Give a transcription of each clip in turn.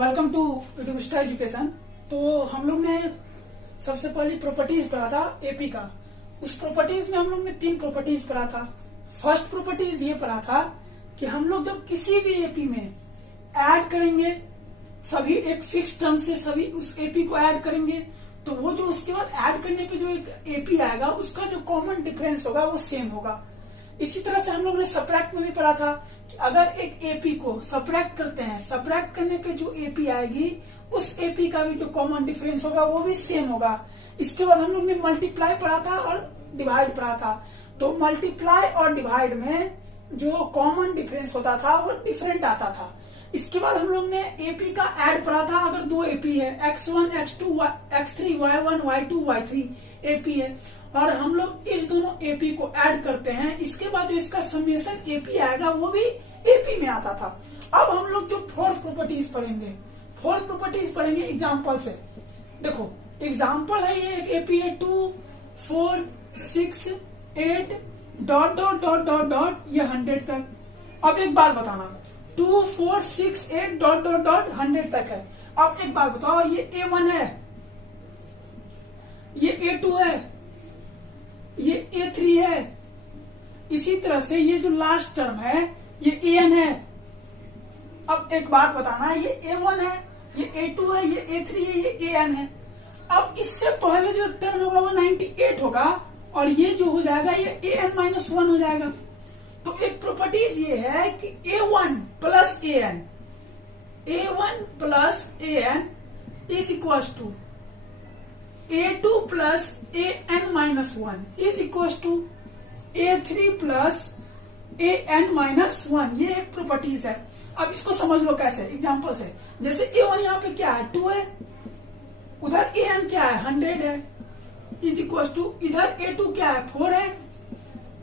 Welcome to digital education. तो हम लोग ने सबसे पहले प्रॉपर्टीज पढ़ा था एपी का। उस प्रॉपर्टीज में हम लोग ने 3 प्रॉपर्टीज पढ़ा था। फर्स्ट प्रॉपर्टीज ये पढ़ा था कि हम लोग जब किसी भी एपी में ऐड करेंगे, सभी एक फिक्स टर्म से सभी उस एपी को ऐड करेंगे, तो वो जो उसके बाद ऐड करने पे जो एक एपी आएगा उसका जो कॉमन डिफरेंस होगा वो सेम होगा। इसी तरह से हम लोग ने सब्ट्रैक्ट में भी पढ़ा था कि अगर एक एपी को सब्ट्रैक्ट करते हैं, सब्ट्रैक्ट करने पे जो एपी आएगी उस एपी का भी जो कॉमन डिफरेंस होगा वो भी सेम होगा। इसके बाद हम लोग ने मल्टीप्लाई पढ़ा था और डिवाइड पढ़ा था। तो मल्टीप्लाई और डिवाइड में जो कॉमन डिफरेंस होता था वो डिफरेंट आता था। इसके बाद हम लोग ने एपी का ऐड पढ़ा था। अगर 2 एपी है, x1 x2 x3 y1 y2 y3 AP है और हम लोग इस दोनों एपी को ऐड करते हैं, इसके बाद जो इसका समेशन एपी आएगा वो भी एपी में आता था। अब हम लोग जो फोर्थ प्रॉपर्टीज पढ़ेंगे एग्जाम्पल से। देखो एग्जाम्पल है, ये एक एपी है 2 4 6 8 dot dot dot dot dot ये 100 तक। अब एक बात बताना, 2 4 6 8 डॉट डॉट डॉट 100 तक है। अब एक बात बताओ, ये A1 है, ये A2 है, ये A3 है, इसी तरह से ये जो लास्ट टर्म है ये AN है। अब एक बात बताना, ये A1 है, ये A2 है, ये A3 है, ये AN है। अब इससे पहले जो टर्म होगा वो 98 होगा और ये जो हो जाएगा ये AN-1 हो जाएगा। तो एक प्रॉपर्टीज ये है कि A1 plus AN is equal to A2 plus AN-1 is equal to A3 plus AN-1। ये एक प्रॉपर्टीज है। अब इसको समझ लो कैसे, एग्जांपल से। जैसे A1 यहाँ पे क्या है 2 है, उधर AN क्या है 100 है, इज इक्वल टू इधर A2 क्या है 4 है,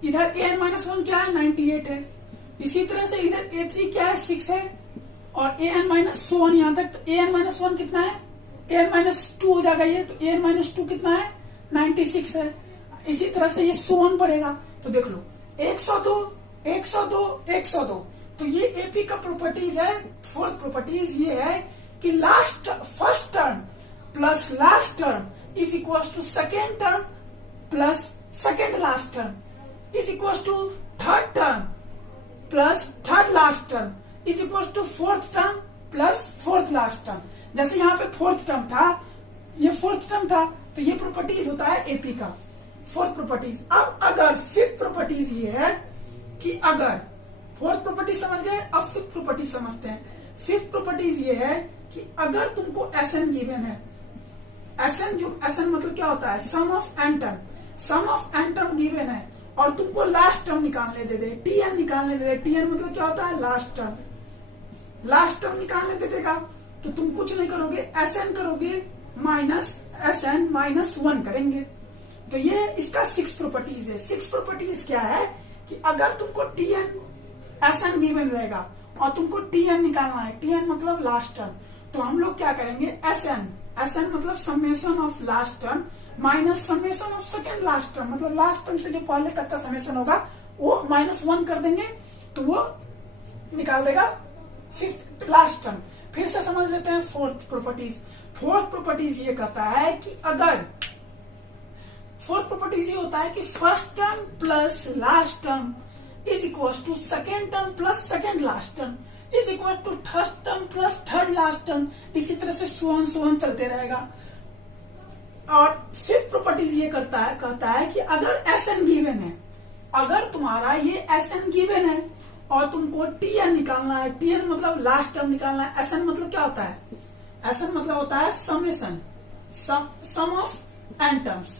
इधर AN-1 क्या है 98 है। इसी तरह से इधर A3 क्या है 6 है और AN-1 यहाँ तक। तो AN-1 कितना है, AN-2 हो जाएगा ये। तो AN-2 कितना है 96 है। इसी तरह से ये 100 बढ़ेगा। तो देख लो 102 102 102। तो ये एपी का प्रॉपर्टीज है। फोर्थ प्रॉपर्टीज ये है कि first term plus last term is equal to second term plus second last term is equal to third term plus third last term is equal to fourth term plus fourth last term. जैसे यहाँ पे fourth term था, ये fourth term था, तो ये properties होता है एपी का फोर्थ प्रॉपर्टीज। अब अगर फिफ्थ प्रॉपर्टीज ये है कि अगर फोर्थ प्रॉपर्टीज समझ गए, अब फिफ्थ प्रॉपर्टीज समझते हैं। फिफ्थ प्रॉपर्टीज ये है कि अगर तुमको SN गिवन है, SN मतलब क्या होता है सम ऑफ एन टर्म गिवन है और तुमको लास्ट टर्म निकालने दे दे, TN निकालने दे दे। TN मतलब क्या होता है लास्ट टर्म निकालने दे देगा। तो तुम कुछ नहीं करोगे, SN करोगे माइनस SN-1 करेंगे। तो ये इसका 6 प्रॉपर्टीज है। 6 प्रॉपर्टीज क्या है कि अगर तुमको SN गिवन रहेगा और तुमको TN निकालना है, TN मतलब लास्ट टर्म, तो हम लोग क्या करेंगे SN मतलब summation of last term minus summation of second last term, मतलब लास्ट टर्म से जो पहले तक का समेशन होगा वो -1 कर देंगे, तो वो निकाल देगा फिफ्थ लास्ट टर्म। फिर से समझ लेते हैं फोर्थ प्रॉपर्टीज ये कहता है कि अगर फोर्थ प्रॉपर्टीज ये होता है कि first term plus last term is equal to second term plus second last term is equal to third term plus third last term. इसी तरह से सोन चलते रहेगा। और फिफ्थ प्रॉपर्टीज ये कहता है कि अगर SN गिवन है, अगर तुम्हारा ये SN गिवन है और तुमको TN निकालना है, TN मतलब लास्ट टर्म निकालना है, SN मतलब क्या होता है, SN मतलब होता है summation sum of N terms.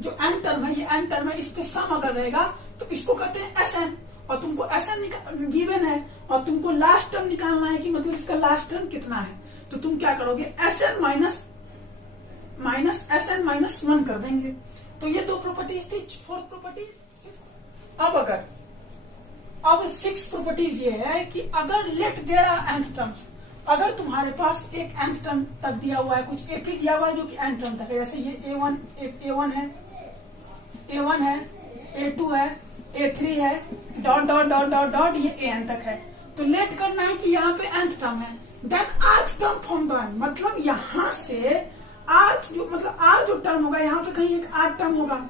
जो एन टर्म है, ये एन टर्म है, इस पे सम अगर रहेगा तो इसको कहते हैं SN। और तुमको SN गिवन है और तुमको लास्ट टर्म निकालना है कि मतलब इसका लास्ट टर्म कितना है, तो तुम क्या करोगे SN माइनस SN-1 कर देंगे। तो ये 2 प्रॉपर्टीज थी, फोर्थ प्रॉपर्टीज। अब 6 प्रॉपर्टीज ये है कि अगर let there are nth terms, अगर तुम्हारे पास एक nth टर्म तक दिया हुआ है, कुछ एपी दिया हुआ है जो कि nth टर्म तक है, जैसे ये A1 है, A2 है, A3 है, dot dot dot dot dot ये AN तक है। तो लेट करना है कि यहाँ पे nth टर्म है, then rth term from the N, मतलब यहां से आर्थ जो मतलब आर जो टर्म होगा यहाँ पे कहीं एक आर्थ टर्म होगा,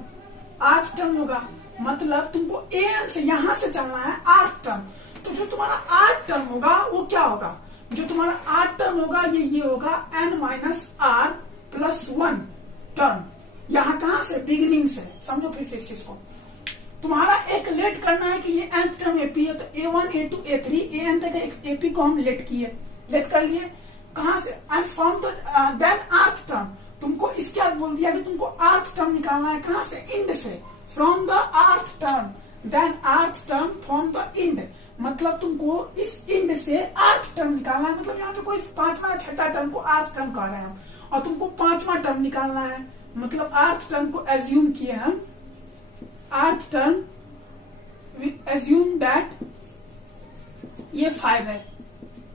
आर्थ टर्म होगा, मतलब तुमको एन से यहां से चलना है आर्थ टर्म। तो जो तुम्हारा आर्थ टर्म होगा वो क्या होगा, जो तुम्हारा आर्थ टर्म होगा ये होगा N minus R plus 1 term. यहां कहां से, बिगिनिंग से। समझो फिर से इस चीज को, तुम्हारा एक लेट करना है कि ये nth टर्म एपी है, तो a1 a2 a3 an तक एक एपी को हम लेट किए, लेट कर लिए कहां से, and from the then rth term. तुमको इसके बाद बोल दिया कि तुमको आर्थ टर्म निकालना है कहां से, इंड से, from the rth term, then rth term from the end, मतलब तुमको इस इंड से आर्थ टर्म निकालना है। मतलब यहाँ पे कोई पांचवा या छठा टर्म को आर्थ टर्म कह रहे हैं हम, और तुमको पांचवा टर्म निकालना है, मतलब आर्थ टर्म को एज्यूम किए हम, आर्थ टर्म एज्यूम दैट ये 5 है,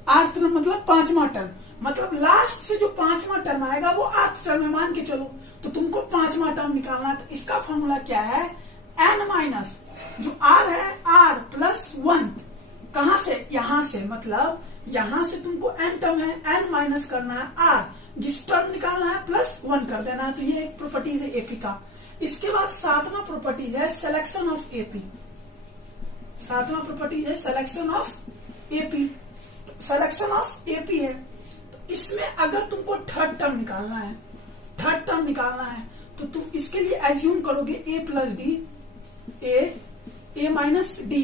आर्थ टर्म मतलब पांचवा टर्म, मतलब लास्ट से जो पांचवा टर्म आएगा वो आर्थ टर्म है मान के चलो। तो तुमको पांचवा टर्म निकालना है, तो इसका फॉर्मूला क्या है, एन माइनस जो आर है आर प्लस 1, कहां से, यहां से, मतलब यहां से तुमको एन टर्म है, एन माइनस करना है आर, जिस टर्म निकालना है प्लस 1 कर देना है। तो ये एक प्रॉपर्टीज है एपी का। इसके बाद सातवां प्रॉपर्टीज है सिलेक्शन ऑफ एपी, सातवां प्रॉपर्टीज है selection of AP. Selection of AP है, तो इसमें अगर तुमको थर्ड टर्म निकालना है, थर्ड टर्म निकालना है, तो तुम इसके लिए एज्यूम करोगे ए प्लस डी, ए माइनस डी।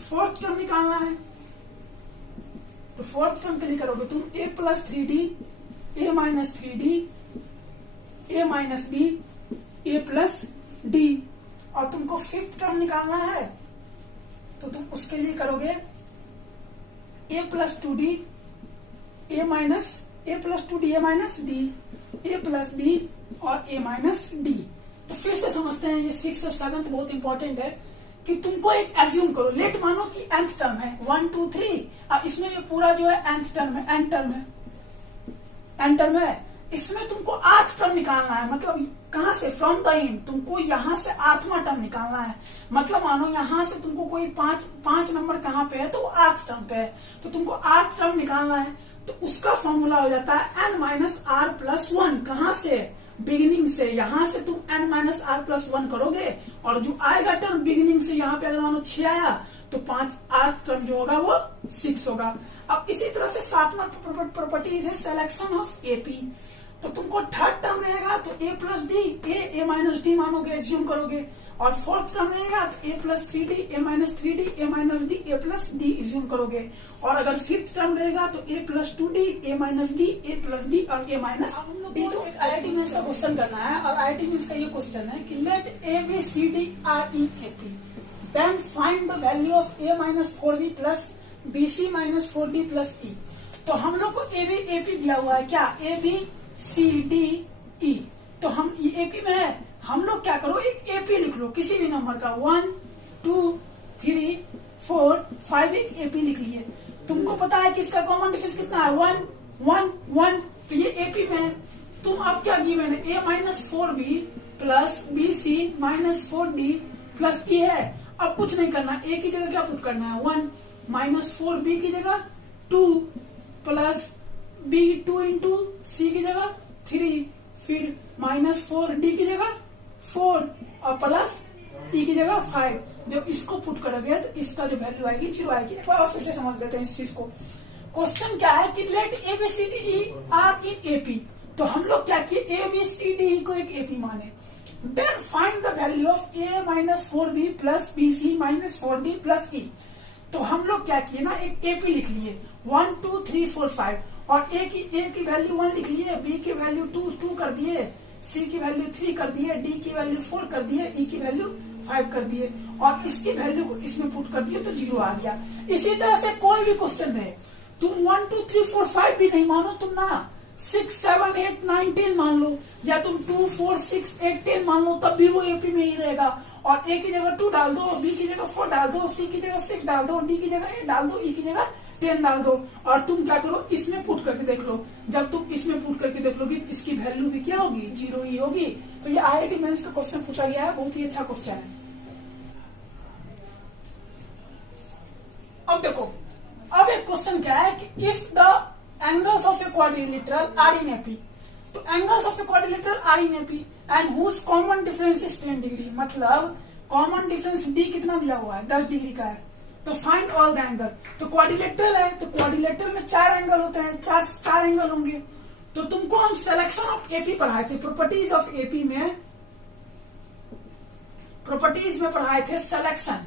फोर्थ टर्म निकालना है, तो फोर्थ टर्म के लिए करोगे तुम ए प्लस 3d, ए माइनस 3d, ए माइनस बी, ए प्लस डी। और तुमको फिफ्थ टर्म निकालना है, तो तुम उसके लिए करोगे ए प्लस 2d, ए माइनस ए प्लस 2d, ए माइनस डी, ए प्लस डी और ए माइनस डी। तो फिर से समझते हैं, ये 6 और 7 बहुत इंपॉर्टेंट है कि तुमको एक एज्यूम करो, लेट मानो कि nth टर्म है 1 2 3, अब इसमें ये पूरा जो है nth टर्म है, n टर्म है, n टर्म है, इसमें तुमको आर्थ टर्म निकालना है, मतलब कहां से, फ्रॉम द इंड, तुमको यहां से आठवां टर्म निकालना है। मतलब मानो यहां से तुमको कोई पांच नंबर कहां पे है, तो वो आर्थ टर्म पे है, तो तुमको आर्थ टर्म निकालना है। तो उसका फॉर्मूला हो जाता है एन माइनस आर प्लस 1, कहां से, बिगिनिंग से, यहां से तुम एन माइनस आर प्लस 1 करोगे, और जो आएगा टर्म बिगिनिंग से, यहाँ पे अगर मानो 6 आया तो 5 आर्थ टर्म जो होगा वो 6 होगा। अब इसी तरह से सातवां प्रॉपर्टीज है सिलेक्शन ऑफ एपी। तो तुमको थर्ड टर्म रहेगा तो ए प्लस डी, ए माइनस डी मानोगे, एज्यूम करोगे, और फोर्थ टर्म रहेगा तो ए प्लस 3d, ए माइनस 3d, ए माइनस डी, ए प्लस डी एज्यूम करोगे, और अगर फिफ्थ टर्म रहेगा तो ए प्लस 2d, ए माइनस डी, ए प्लस डी और ए माइनस डी। तो एक IIT मेंस का क्वेश्चन करना है, और IIT मेंस का ये क्वेश्चन है कि let A B C D are in AP, then find the value of A minus 4b plus B C minus 4d plus E. तो हम लोग को ए बी एपी दिया हुआ है, क्या, ए बी सी डी ई। तो हम ये एपी में है, हम लोग क्या करो, एक एपी लिख लो किसी भी नंबर का, 1 2 3 4 5, एक एपी लिख लिए। तुमको पता है कि इसका कॉमन डिफरेंस कितना है, 1 1 1, तो ये एपी में है। तुम अब क्या गिवन है, A minus 4b plus B C minus 4d plus E है। अब कुछ नहीं करना, ए की जगह क्या पुट करना है, 1 माइनस 4b की जगह 2 प्लस b 2 इंटू सी की जगह 3, फिर माइनस 4d की जगह 4 और प्लस ई की जगह 5। जब इसको पुट करोगे तो इसका जो वैल्यू आएगी 0 आएगी। एक बार फिर से समझ लेते हैं इस चीज को। क्वेश्चन क्या है कि let A B C D E are in AP. तो हम लोग क्या किए, ए बी सी डी ई को एक एपी माने, then find the value of A minus 4b plus B C minus 4d plus E. तो हम लोग क्या किए ना, एक एपी लिख लिए 1 2 3 4 5, और ए की वैल्यू 1 लिख लिए, बी की वैल्यू 2 कर दिए, सी की वैल्यू 3 कर दिए, डी की वैल्यू 4 कर दिए, ई की वैल्यू 5 कर दिए, और इसकी वैल्यू को इसमें पुट कर दिए तो 0 आ गया। इसी तरह से कोई भी क्वेश्चन रहे, तुम 1 2 3 4 5 भी नहीं मानो, तुम ना 6 7 8 9 10 मान लो, या तुम 2 4 6 8 10 मान लो, तब भी वो एपी में ही रहेगा। और ए की जगह 2 डाल दो, बी की जगह 4 डाल दो, सी की जगह 6 डाल दो, डी की जगह 8 डाल दो, ई की जगह 10 डाल दो, और तुम क्या करो, इसमें पुट करके देख लो। जब तुम इसमें पुट करके देख लोगे इसकी वैल्यू भी क्या होगी, 0 ही होगी। तो ये IIT मेंस का क्वेश्चन पूछा गया है, बहुत ही अच्छा क्वेश्चन है। अब देखो, अब एक क्वेश्चन क्या है कि if the angles of a quadrilateral are in AP. तो angles of a quadrilateral are in AP and whose common difference is 10 degree, मतलब कॉमन डिफरेंस डी कितना दिया हुआ है, 10 डिग्री का है। तो फाइंड ऑल द एंगल। तो क्वाड्रिलेटरल है, तो क्वाड्रिलेटरल में 4 एंगल होते हैं, चार एंगल होंगे। तो तुमको हम सिलेक्शन ऑफ एपी पढ़ाए थे, प्रॉपर्टीज ऑफ एपी में, प्रॉपर्टीज में पढ़ाए थे सिलेक्शन।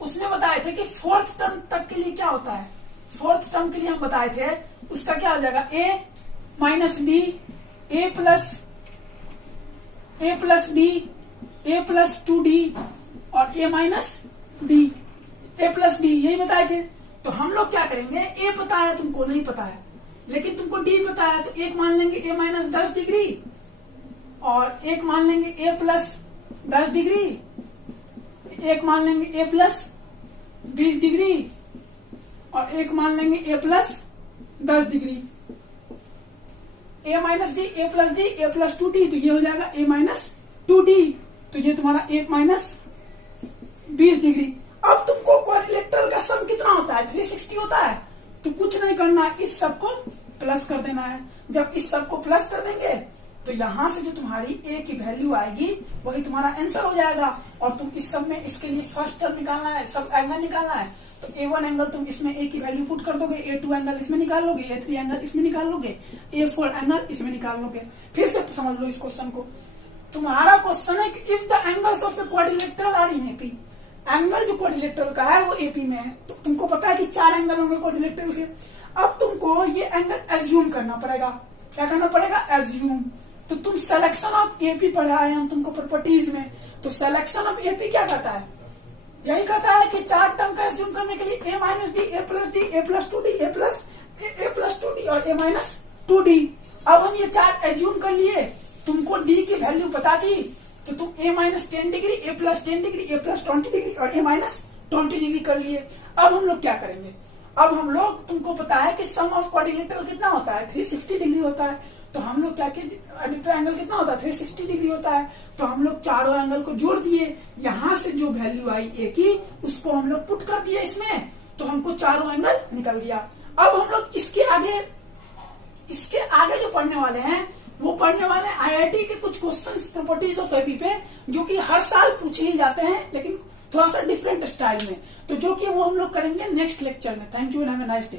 उसमें बताए थे कि फोर्थ टर्म तक के लिए क्या होता है, फोर्थ टर्म के लिए हम बताए थे उसका क्या हो जाएगा, ए माइनस बी, ए प्लस डी, ए प्लस 2d और ए माइनस डी, ए प्लस डी, यही बताए थे। तो हम लोग क्या करेंगे, ए पता है तुमको, नहीं पता है, लेकिन तुमको डी पता है, तो एक मान लेंगे ए माइनस 10 डिग्री और एक मान लेंगे ए प्लस 10 डिग्री, एक मान लेंगे ए प्लस 20 डिग्री और एक मान लेंगे ए प्लस 10 डिग्री। ए माइनस डी, ए प्लस डी, ए प्लस 2d, तो ये हो जाएगा ए माइनस 2d, तो ये तुम्हारा 1 माइनस 20 डिग्री। अब तुमको क्वाड्रिलेटरल का सम कितना होता है, 360 होता है। तो कुछ नहीं करना है, इस सब को प्लस कर देना है। जब इस सब को प्लस कर देंगे तो यहां से जो तुम्हारी ए की वैल्यू आएगी वही तुम्हारा आंसर हो जाएगा। और तुम इस सब में इसके लिए फर्स्ट टर्म निकालना है, सब एंगल निकालना है। तो A1 एंगल तुम इसमें ए की वैल्यू पुट कर दोगे, A2 एंगल इसमें निकाल लोगे, A3 एंगल इसमें निकाल लोगे, A4 एंगल इसमें निकाल लोगे। फिर से समझ लो इस क्वेश्चन को। तुम्हारा क्वेश्चन है कि if the angles of a quadrilateral are in AP, angle जो क्वाड्रिलेटरल का है वो एपी में है। तो तुमको पता है कि 4 एंगल होंगे क्वाड्रिलेटरल के। अब तुमको ये एंगल एज्यूम करना पड़ेगा। क्या करना पड़ेगा, एज्यूम। तो तुम सिलेक्शन ऑफ एपी पढ़ाए हम तुमको प्रॉपर्टीज में। तो सिलेक्शन ऑफ एपी क्या कहता है, यही कहता है कि 4 टर्म का एज्यूम करने के लिए ए माइनस डी, ए प्लस डी, ए प्लस 2d, ए प्लस 2d और ए माइनस 2d। अब हम ये 4 एज्यूम कर लिए, तुमको डी की वैल्यू पता थी, तो तुम ए माइनस 10 डिग्री, ए प्लस 10 डिग्री, ए प्लस 20 डिग्री और ए माइनस 20 डिग्री कर लिए। अब हम लोग क्या करेंगे, अब हम लोग, तुमको पता है कि सम ऑफ क्वाड्रिलेटरल कितना होता है, 360 डिग्री होता है। तो हम लोग क्या किए, ट्रायंगल कितना होता है, 360 डिग्री होता है। तो हम लोग चारों एंगल को जोड़ दिए, यहां से जो वैल्यू आई ए की उसको हम लोग पुट कर दिए इसमें, तो हमको चारों एंगल निकल गया। अब हम लोग इसके आगे जो पढ़ने वाले हैं वो पढ़ने वाले आईआईटी के कुछ क्वेश्चंस प्रॉपर्टीज ऑफ एपी पे, जो कि हर साल पूछे ही जाते हैं लेकिन थोड़ा सा डिफरेंट स्टाइल में। तो जो कि वो हम लोग करेंगे नेक्स्ट लेक्चर में। Thank you and have a nice day.